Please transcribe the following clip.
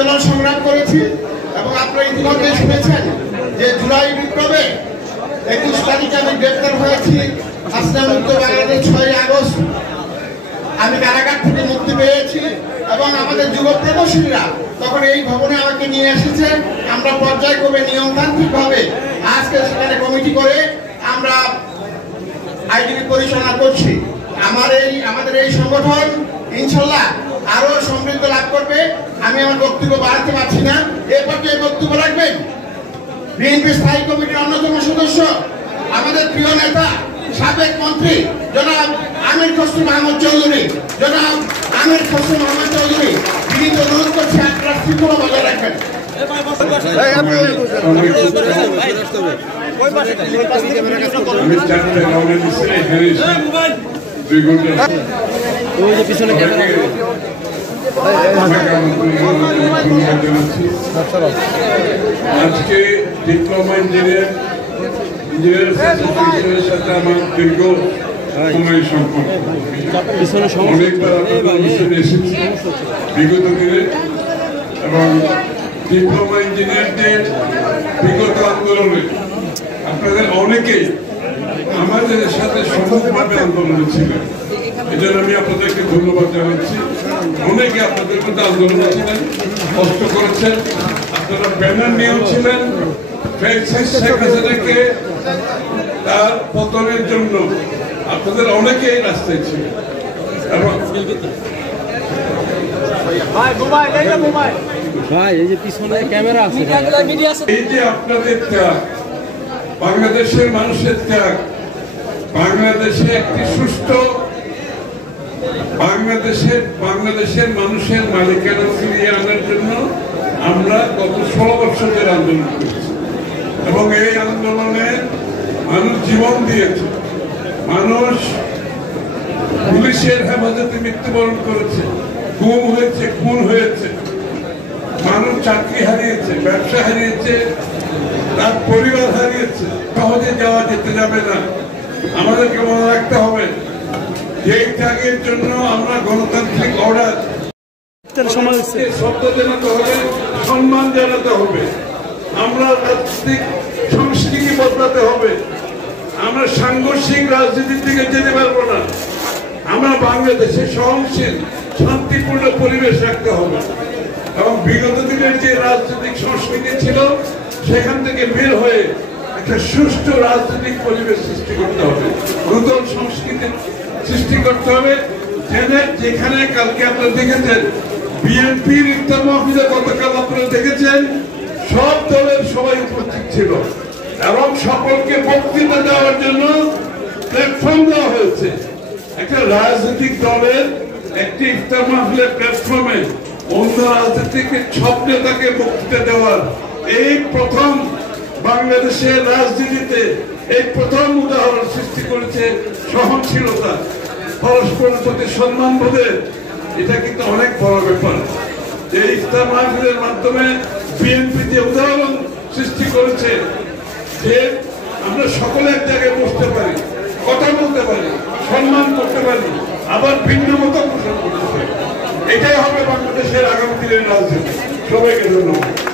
আন্দোলন সংগ্রাম করেছি এবং আপনারা ইতিমধ্যে শুনেছেন যে জুলাই বিপ্লবে 21 তারিখে আমি গ্রেপ্তার হয়েছি। হাসিনা মুক্ত বাংলাদেশ 6 আগস্ট আমি কারাগার থেকে মুক্তি পেয়েছি এবং আমাদের যুব প্রকৌশলীরা তখন এই ভবনে আমাকে নিয়ে এসেছে। আমরা পর্যায়ক্রমে নিয়মতান্ত্রিকভাবে আজকে সেখানে কমিটি করে আমরা আইডিবি পরিচালনা করছি। আমাদের এই সংগঠন ইনশাল্লাহ আরো সমৃদ্ধ লাভ করবে। আমি আমার বক্তব্য বাড়াতে পারছি না। এ পর্যায়ে বক্তব্য রাখবেন বিএনপি স্থায়ী কমিটির অন্যতম সদস্য, আমাদের প্রিয় নেতা, সাবেক মন্ত্রী জনাব আমির খসরু মাহমুদ চৌধুরী। জনাব আমির খসরু মাহমুদ চৌধুরী বিনীত অনুরোধ করছে আপনারা শৃঙ্খলা বজায় রাখবেন। আজকে ডিপ্লোমা ইঞ্জিনিয়ারের সাথে আমার দীর্ঘ সময় সম্পর্ক, অনেকবার আপনাদের অনুষ্ঠানে এসেছি বিগত দিনে এবং ডিপ্লোমা ইঞ্জিনিয়ারদের বিগত আন্দোলনে আপনাদের অনেকেই আমাদের সাথে সম্মুখভাবে আন্দোলনে ছিলেন। এই জন্য আমি আপনাদেরকে ধন্যবাদ জানাচ্ছি। অনেকে আপনাদের মধ্যে আন্দোলনে ছিলেন, কষ্ট করেছেন, আপনারা ব্যানার নিয়েও ছিলেন। শেখ হাসিনাকে তার পতনের জন্য আপনাদের অনেকেই রাস্তায় ছিলেন এবং এই যে আপনাদের ত্যাগ, বাংলাদেশের মানুষের ত্যাগ, বাংলাদেশে একটি সুষ্ঠু বাংলাদেশের মানুষের মালিকানা ফিরিয়ে আনার জন্য আমরা গত 16 বছর ধরে আন্দোলন করেছি এবং এই আন্দোলনে মানুষ জীবন দিয়েছে, মানুষ পুলিশের হেফাজতে মৃত্যুবরণ করেছে, গুম হয়েছে, খুন হয়েছে, মানুষ চাকরি হারিয়েছে, ব্যবসা হারিয়েছে, তার পরিবার হারিয়েছে। সহজে যাওয়া যেতে যাবে না। আমাদেরকে মনে রাখতে হবে যে এই ত্যাগের জন্য আমরা গণতান্ত্রিক অর্ডার শব্দ জানাতে হবে, সম্মান জানাতে হবে, আমরা রাজনৈতিক সংস্কৃতি বদলাতে হবে। আমরা সাংঘর্ষিক রাজনীতির দিকে যেতে পারবো না। আমরা বাংলাদেশে সহনশীল শান্তিপূর্ণ পরিবেশ রাখতে হবে এবং বিগত দিনের যে রাজনৈতিক সংস্কৃতি ছিল সেখান থেকে বের হয়ে একটা সুষ্ঠু রাজনৈতিক পরিবেশ সৃষ্টি করতে হবে, নতুন সংস্কৃতি সৃষ্টি করতে হবে। যেখানে কালকে আপনারা দেখেছেন বিএনপির ইফতার মাহফিলে গতকাল আপনারা দেখেছেন সব দলের সবাই উপস্থিত ছিল এবং সকলকে বক্তৃতা দেওয়ার জন্য প্ল্যাটফর্ম দেওয়া হয়েছে। একটা রাজনৈতিক দলের একটি ইফতার মাহফিলের প্ল্যাটফর্মে অন্য রাজনৈতিক সব নেতাকে বক্তৃতা দেওয়ার এই প্রথম বাংলাদেশের রাজনীতিতে এই প্রথম উদাহরণ সৃষ্টি করেছে সহনশীলতা, পরস্পরের প্রতি সম্মান বোধের। এটা কিন্তু অনেক বড় ব্যাপার। এই ইফতার মাহফিলের মাধ্যমে বিএনপি যে উদাহরণ সৃষ্টি করেছে যে আমরা সকলে এক জায়গায় বসতে পারি, কথা বলতে পারি, সম্মান করতে পারি, আবার ভিন্ন মত পোষণ করতে পারি। এটাই হবে বাংলাদেশের আগামী দিনের রাজনীতি। সবাইকে ধন্যবাদ।